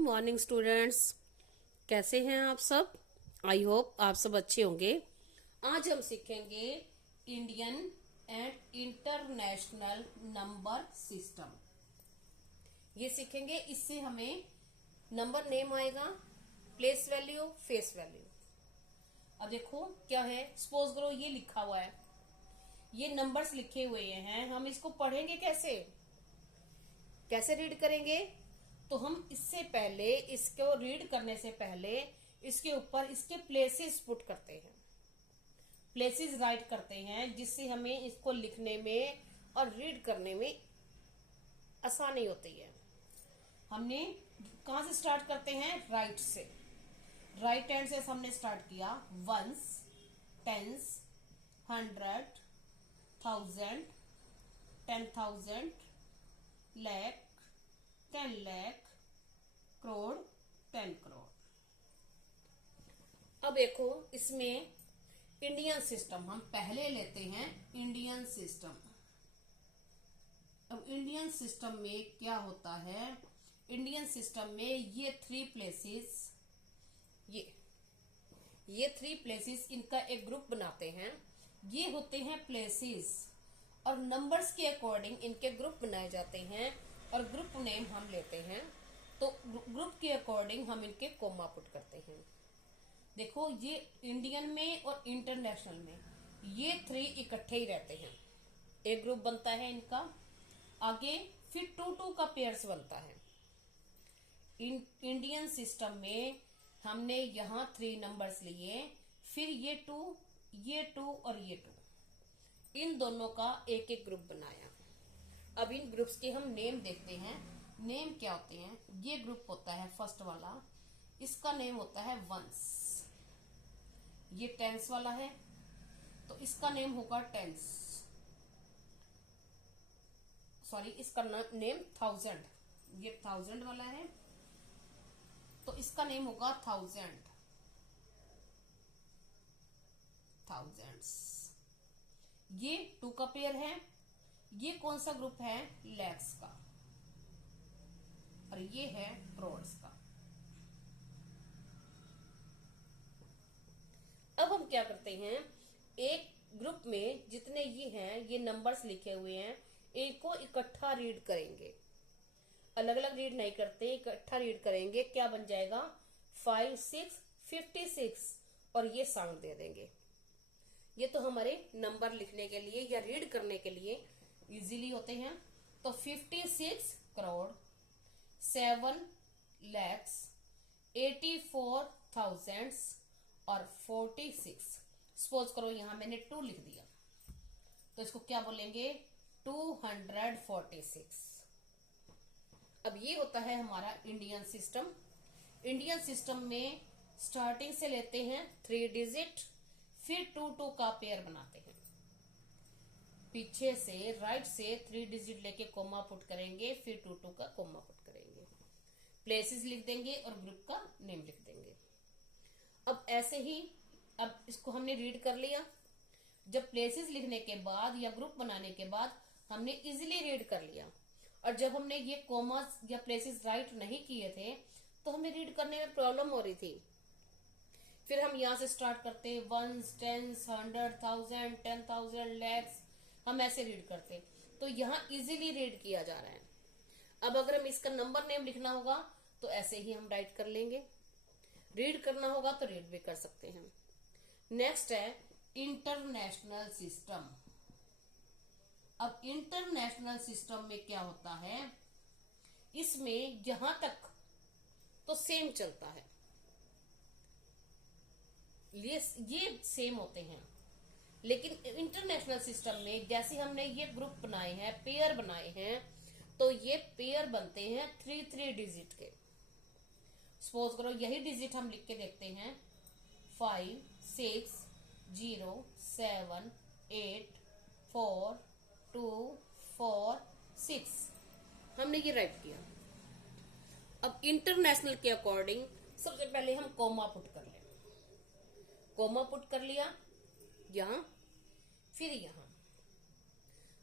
Morning students. कैसे हैं आप सब? आई होप आप सब अच्छे होंगे। आज हम सीखेंगे Indian and international number system. ये सीखेंगे, इससे हमें नंबर नेम आएगा, प्लेस वैल्यू, फेस वैल्यू। अब देखो क्या है, सपोज करो ये लिखा हुआ है, ये नंबर्स लिखे हुए हैं, हम इसको पढ़ेंगे कैसे? कैसे रीड करेंगे? तो हम इससे पहले, इसको रीड करने से पहले इसके ऊपर इसके प्लेसेस पुट करते हैं, प्लेसेस राइट करते हैं, जिससे हमें इसको लिखने में और रीड करने में आसानी होती है। हमने कहां से स्टार्ट करते हैं? राइट से, राइट हैंड से हमने स्टार्ट किया। Ones, tens, 100, 1000, 10,000, lakh, 10 lakh, crore, 10 crore. अब देखो इसमें इंडियन सिस्टम हम पहले लेते हैं। इंडियन सिस्टम, अब इंडियन सिस्टम में क्या होता है? इंडियन सिस्टम में ये थ्री प्लेसेस, ये थ्री प्लेसेस, इनका एक ग्रुप बनाते हैं। ये होते हैं प्लेसेस, और नंबर्स के अकॉर्डिंग इनके ग्रुप बनाए जाते हैं, और ग्रुप नेम हम लेते हैं। तो ग्रुप के अकॉर्डिंग हम इनके कोमा पुट करते हैं। देखो ये इंडियन में और इंटरनेशनल में ये थ्री इकट्ठे ही रहते हैं, एक ग्रुप बनता है इनका। आगे फिर 2-2 का पेयर्स बनता है। इंडियन सिस्टम में हमने यहां 3 नंबर्स लिए, फिर ये 2 और ये 2, इन दोनों का एक एक ग्रुप बनाया। अब इन ग्रुप्स के हम नेम देखते हैं। नेम क्या होते हैं? ये ग्रुप होता है फर्स्ट वाला, इसका नेम होता है वंस। ये टेंस वाला है तो इसका नेम होगा टेंस, सॉरी इसका नेम 1000। ये 1000 वाला है तो इसका नेम होगा थाउजेंड्स। ये 2 का पेयर है। ये कौन सा ग्रुप है? लैक्स का, और ये है करोड्स का। अब हम क्या करते हैं, एक ग्रुप में जितने ये हैं, ये नंबर्स लिखे हुए हैं, इनको इकट्ठा रीड करेंगे। अलग अलग रीड नहीं करते, इकट्ठा रीड करेंगे। क्या बन जाएगा? 5, 6, 56, और ये साउंड दे देंगे। ये तो हमारे नंबर लिखने के लिए या रीड करने के लिए इजीली होते हैं। तो 56 करोड़, 7 lakhs, 84,000 और 46। सपोज करो यहां मैंने 2 लिख दिया, तो इसको क्या बोलेंगे? 246। अब ये होता है हमारा इंडियन सिस्टम। इंडियन सिस्टम में स्टार्टिंग से लेते हैं 3 डिजिट, फिर 2-2 का पेयर बनाते हैं। पीछे से राइट से 3 डिजिट लेके कोमा पुट करेंगे, फिर 2-2 का कोमा पुट करेंगे, प्लेसेस लिख देंगे और ग्रुप का नेम लिख देंगे। अब ऐसे ही, अब इसको हमने रीड कर लिया। जब प्लेसेस लिखने के बाद या ग्रुप बनाने के बाद हमने इजीली रीड कर लिया, और जब हमने ये कोमास या प्लेसेस राइट नहीं किए थे तो हमें रीड करने में प्रॉब्लम हो रही थी। फिर हम यहां से स्टार्ट करते, वंस, टेंस, 100, 1000, 10,000, लैक्स, हम ऐसे रीड करते। तो यहाँ इजीली रीड किया जा रहा है। अब अगर हम इसका नंबर नेम लिखना होगा तो ऐसे ही हम राइट कर लेंगे, रीड करना होगा तो रीड भी कर सकते हैं। नेक्स्ट है इंटरनेशनल सिस्टम। अब इंटरनेशनल सिस्टम में क्या होता है? इसमें यहां तक तो सेम चलता है, ये सेम होते हैं। लेकिन इंटरनेशनल सिस्टम में जैसे हमने ये ग्रुप बनाए हैं, पेयर बनाए हैं, तो ये पेयर बनते हैं 3-3 डिजिट के। सपोज करो यही डिजिट हम लिख के देखते हैं, 5, 6, 0, 7, 8, 4, 2, 4, 6, हमने ये राइट किया। अब इंटरनेशनल के अकॉर्डिंग सबसे पहले हम कोमा पुट कर लें। कोमा पुट कर लिया यहां, फिर यहां।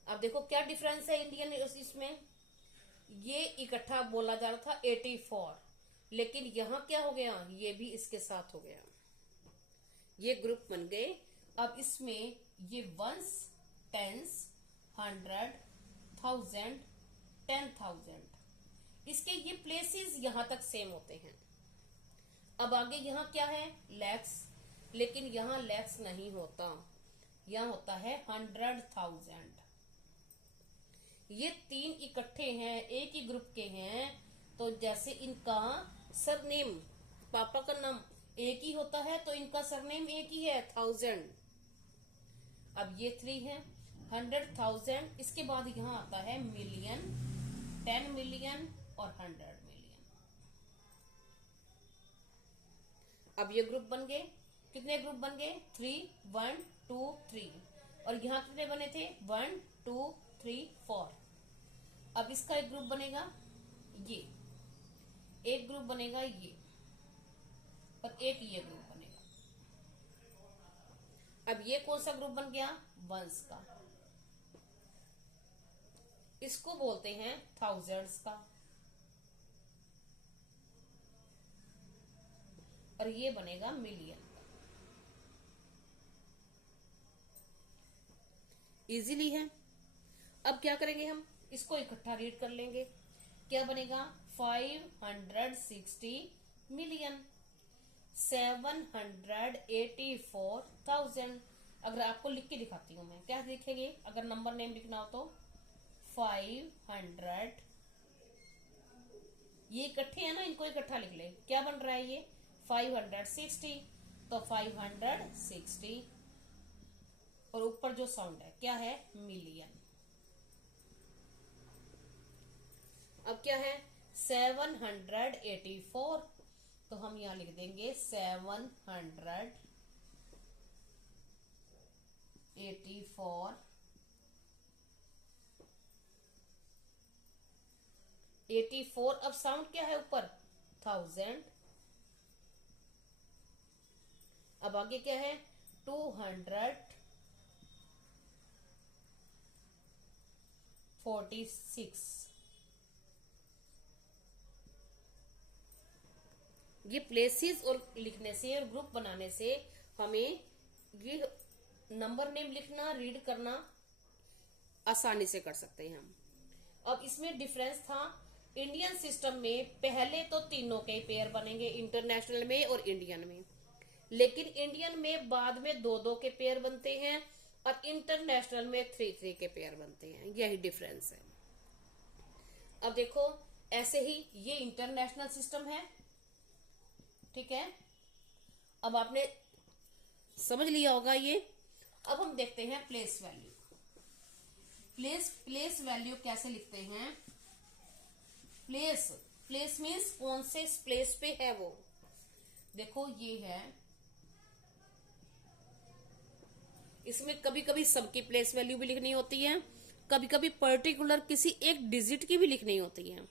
अब देखो क्या डिफरेंस है इंडियन इसमें। ये इकट्ठा बोला जा रहा था 84, लेकिन यहां क्या हो गया, ये भी इसके साथ हो गया, ये ग्रुप बन गए। अब इसमें ये वंस, टेंस, 100, 1000, 10,000, इसके ये प्लेसेस यहां तक सेम होते हैं। अब आगे यहाँ क्या है, लैक्स, लेकिन यहाँ लैक्स नहीं होता, यहाँ होता है 100,000। ये तीन इकट्ठे हैं, एक ही ग्रुप के हैं, तो जैसे इनका सरनेम, पापा का नाम एक ही होता है तो इनका सरनेम एक ही है, 1000। अब ये 3 है, 100,000, इसके बाद यहाँ आता है मिलियन, 10 मिलियन और 100 मिलियन। अब ये ग्रुप बन गए, कितने ग्रुप बन गए, 3, 1, 2, 3, और यहाँ कितने बने थे, 1, 2, 3, 4। अब इसका एक ग्रुप बनेगा, ये एक ग्रुप बनेगा, ये, और एक ये ग्रुप बनेगा। अब ये कौन सा ग्रुप बन गया, वंस का, इसको बोलते हैं थाउजेंड्स का, और ये बनेगा मिलियन का। इजीली है। अब क्या करेंगे हम, इसको इकट्ठा रीड कर लेंगे, क्या बनेगा, 560 मिलियन, 784,000। अगर आपको लिख के दिखाती हूं मैं, क्या लिखेंगे, अगर नंबर नेम लिखना हो तो 500, ये इकट्ठे है ना, इनको इकट्ठा लिख ले, क्या बन रहा है ये 560, तो 560, और ऊपर जो साउंड है क्या है, मिलियन। अब क्या है 784, तो हम यहां लिख देंगे 784, 84। अब साउंड क्या है ऊपर, 1000। अब आगे क्या है, 246। ये प्लेसेस और लिखने से और ग्रुप बनाने से हमें ये नंबर नेम लिखना, रीड करना आसानी से कर सकते हैं हम। अब इसमें डिफरेंस था, इंडियन सिस्टम में पहले तो तीनों के पेयर बनेंगे, इंटरनेशनल में और इंडियन में, लेकिन इंडियन में बाद में 2-2 के पेयर बनते हैं, और इंटरनेशनल में 3-3 के पेयर बनते हैं, यही डिफरेंस है। अब देखो, ऐसे ही ये इंटरनेशनल सिस्टम है, ठीक है, अब आपने समझ लिया होगा ये। अब हम देखते हैं प्लेस वैल्यू। प्लेस वैल्यू कैसे लिखते हैं, प्लेस मीन्स कौन से प्लेस पे है वो। देखो ये है, इसमें कभी कभी सबकी प्लेस वैल्यू भी लिखनी होती है, कभी कभी पर्टिकुलर किसी एक डिजिट की भी लिखनी होती है।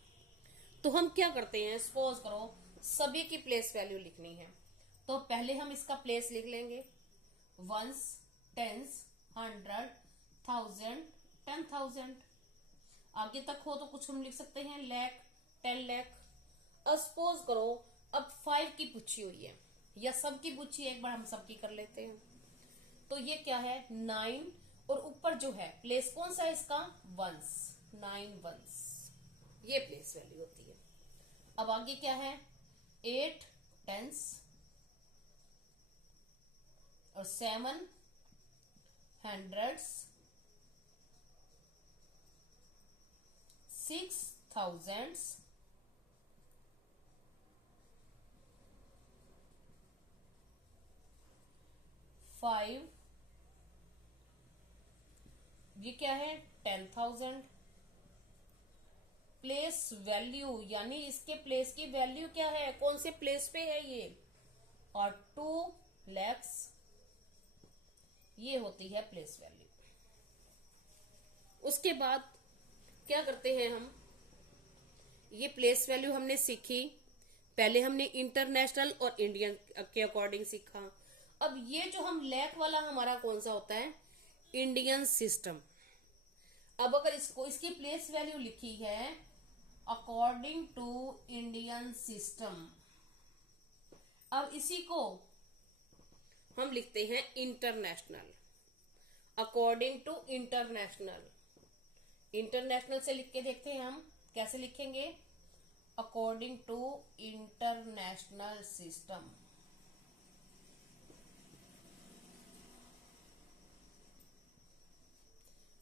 तो हम क्या करते हैं, सपोज करो सभी की प्लेस वैल्यू लिखनी है, तो पहले हम इसका प्लेस लिख लेंगे, वंस, टेंस, 100, 1000, 10,000। आगे तक हो तो कुछ हम लिख सकते हैं, लाख, 10 लाख। अब सपोज करो अब 5 की पूछी हुई है, या सबकी पूछी है, एक बार हम सबकी कर लेते हैं, तो ये क्या है 9, और ऊपर जो है प्लेस कौन सा है इसका, वंस, 9 वंस, ये प्लेस वैल्यू होती है। अब आगे क्या है 8 टेंस, और 7 हंड्रेड्स, 6 थाउजेंड्स, 5, ये क्या है 10,000। प्लेस वैल्यू यानी इसके प्लेस की वैल्यू क्या है, कौन से प्लेस पे है ये, और 2 lakhs, ये होती है प्लेस वैल्यू। उसके बाद क्या करते हैं हम, ये प्लेस वैल्यू हमने सीखी, पहले हमने इंटरनेशनल और इंडियन के अकॉर्डिंग सीखा। अब ये जो हम लैख वाला हमारा कौन सा होता है, इंडियन सिस्टम। अब अगर इसको इसकी प्लेस वैल्यू लिखी है अकॉर्डिंग टू इंडियन सिस्टम। अब इसी को हम लिखते हैं international, according to international. International से लिख के देखते हैं हम कैसे लिखेंगे, अकॉर्डिंग टू इंटरनेशनल सिस्टम।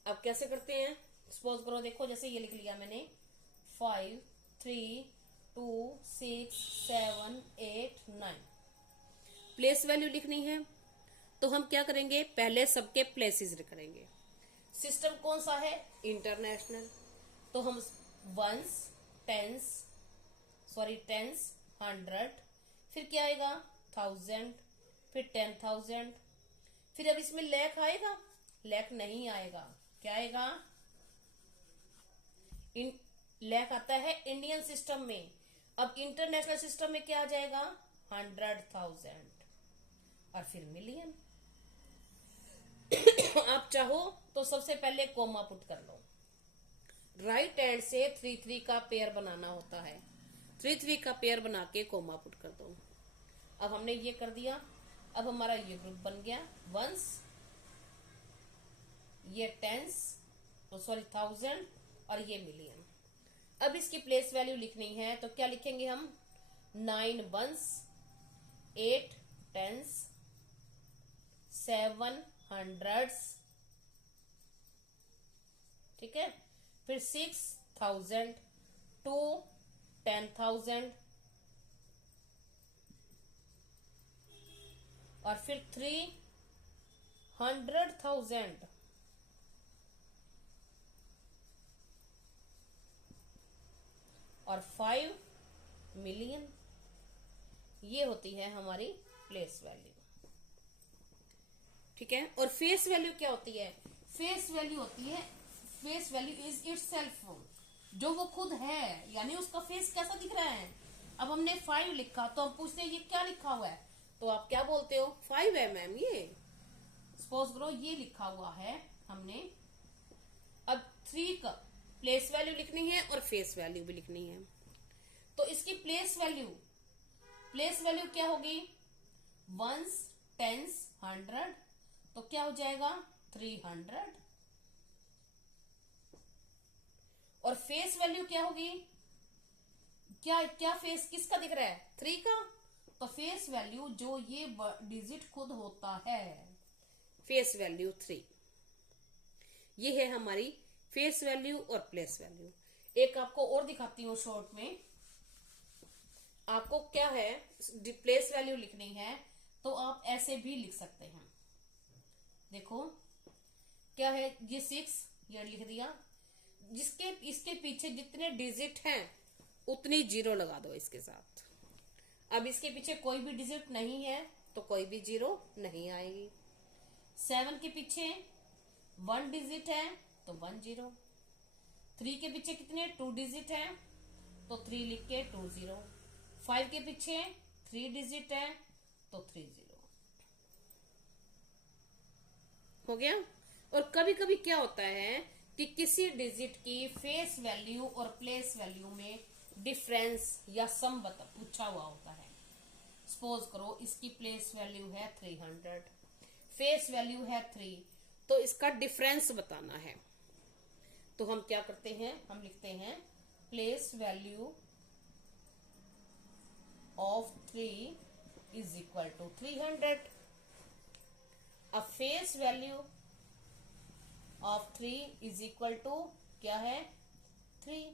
अब कैसे करते हैं, सपोज करो, देखो जैसे ये लिख लिया मैंने 5 3 2 6 7 8 9। प्लेस वैल्यू लिखनी है तो हम क्या करेंगे, पहले सबके प्लेसेस करेंगे। सिस्टम कौन सा है, इंटरनेशनल, तो हम वंस, टेंस, 100, फिर क्या आएगा 1000, फिर 10,000, फिर अब इसमें लैख आएगा, लैख नहीं आएगा, क्या आएगा, लैख आता है इंडियन सिस्टम में। अब इंटरनेशनल सिस्टम में क्या आ जाएगा, 100,000 और फिर मिलियन। आप चाहो तो सबसे पहले कोमा पुट कर लो, राइट हैंड से 3 का पेयर बनाना होता है, 3 का पेयर बना के कोमा पुट कर दो। अब हमने ये कर दिया, अब हमारा ये ग्रुप बन गया, वंस, ये टेंस, तो 1000 और ये मिलियन। अब इसकी प्लेस वैल्यू लिखनी है तो क्या लिखेंगे हम, 9 वंस, 8 टेंस, 7 हंड्रेड्स, ठीक है, फिर 6,000, 2 10,000 और फिर 3 100,000 और 5 मिलियन। ये होती है हमारी प्लेस वैल्यू, ठीक है। और फेस वैल्यू क्या होती है, फेस वैल्यू होती है, फेस वैल्यू इज इटसेल्फ, जो वो खुद है, यानी उसका फेस कैसा दिख रहा है। अब हमने 5 लिखा तो हम पूछते हैं ये क्या लिखा हुआ है, तो आप क्या बोलते हो, 5 है मैम ये, सपोज करो ये लिखा हुआ है हमने। अब 3 का प्लेस वैल्यू लिखनी है और फेस वैल्यू भी लिखनी है, तो इसकी प्लेस वैल्यू क्या होगी, वंस, टेंस, 100, तो क्या हो जाएगा 300। और फेस वैल्यू क्या होगी, क्या फेस किसका दिख रहा है, 3 का, तो फेस वैल्यू जो ये डिजिट खुद होता है, फेस वैल्यू 3। ये है हमारी फेस वैल्यू और प्लेस वैल्यू। एक आपको और दिखाती हूँ शॉर्ट में, आपको क्या है प्लेस वैल्यू लिखनी है तो आप ऐसे भी लिख सकते हैं। देखो क्या है, ये 6 ये लिख दिया, इसके पीछे जितने डिजिट हैं उतनी 0 लगा दो इसके साथ। अब इसके पीछे कोई भी डिजिट नहीं है तो कोई भी 0 नहीं आएगी। 7 के पीछे 1 डिजिट है तो 1 0। 3 के पीछे कितने 2 डिजिट है तो 3 लिख के 2 0। 5 के पीछे 3 डिजिट है तो 3 0 हो गया। और कभी कभी क्या होता है कि किसी डिजिट की फेस वैल्यू और प्लेस वैल्यू में डिफरेंस या सम पूछा हुआ होता है। सपोज करो इसकी प्लेस वैल्यू है 300, फेस वैल्यू है 3, तो इसका डिफरेंस बताना है। तो हम क्या करते हैं, हम लिखते हैं place value of 3 is equal to 300। अब face value of 3 is equal to क्या है 3।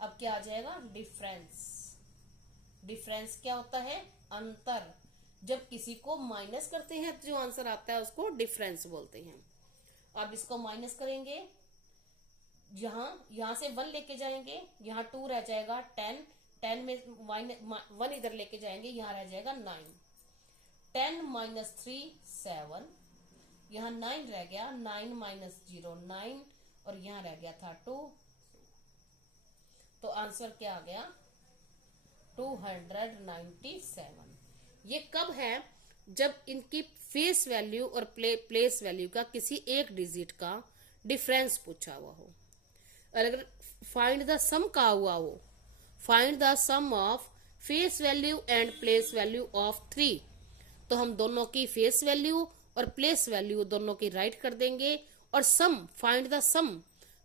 अब क्या आ जाएगा डिफरेंस। डिफरेंस क्या होता है, अंतर। जब किसी को माइनस करते हैं तो जो आंसर आता है उसको डिफरेंस बोलते हैं। अब इसको माइनस करेंगे, यहां से 1 लेके जाएंगे, यहाँ 2 रह जाएगा, 10 में 1 इधर लेके जाएंगे, यहाँ रह जाएगा 9। 10 - 3 7, यहाँ 9 रह गया, 9 - 0 9, और यहाँ रह गया था 2। तो आंसर क्या आ गया 297। ये कब है, जब इनकी फेस वैल्यू और प्लेस वैल्यू का किसी एक डिजिट का डिफरेंस पूछा हुआ हो। और अगर फाइंड द सम का हुआ वो, find the sum of face value and place value of 3। तो हम दोनों की फेस वैल्यू और प्लेस वैल्यू दोनों की राइट कर देंगे। और सम, फाइंड द सम,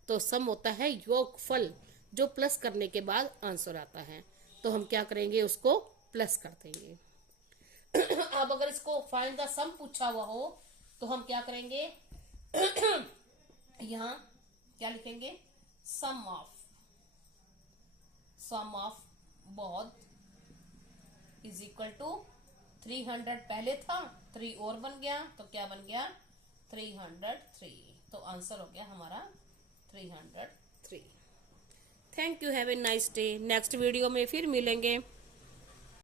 तो सम होता है योगफल, जो प्लस करने के बाद आंसर आता है। तो हम क्या करेंगे, उसको प्लस कर देंगे। अब अगर इसको फाइंड द सम पूछा हुआ हो तो हम क्या करेंगे, यहाँ क्या लिखेंगे, सम ऑफ बहुत इज इक्वल टू 300 पहले था, 3 और बन गया तो क्या बन गया 303। तो आंसर हो गया हमारा 303। Thank you, have a nice day. Next video में फिर मिलेंगे।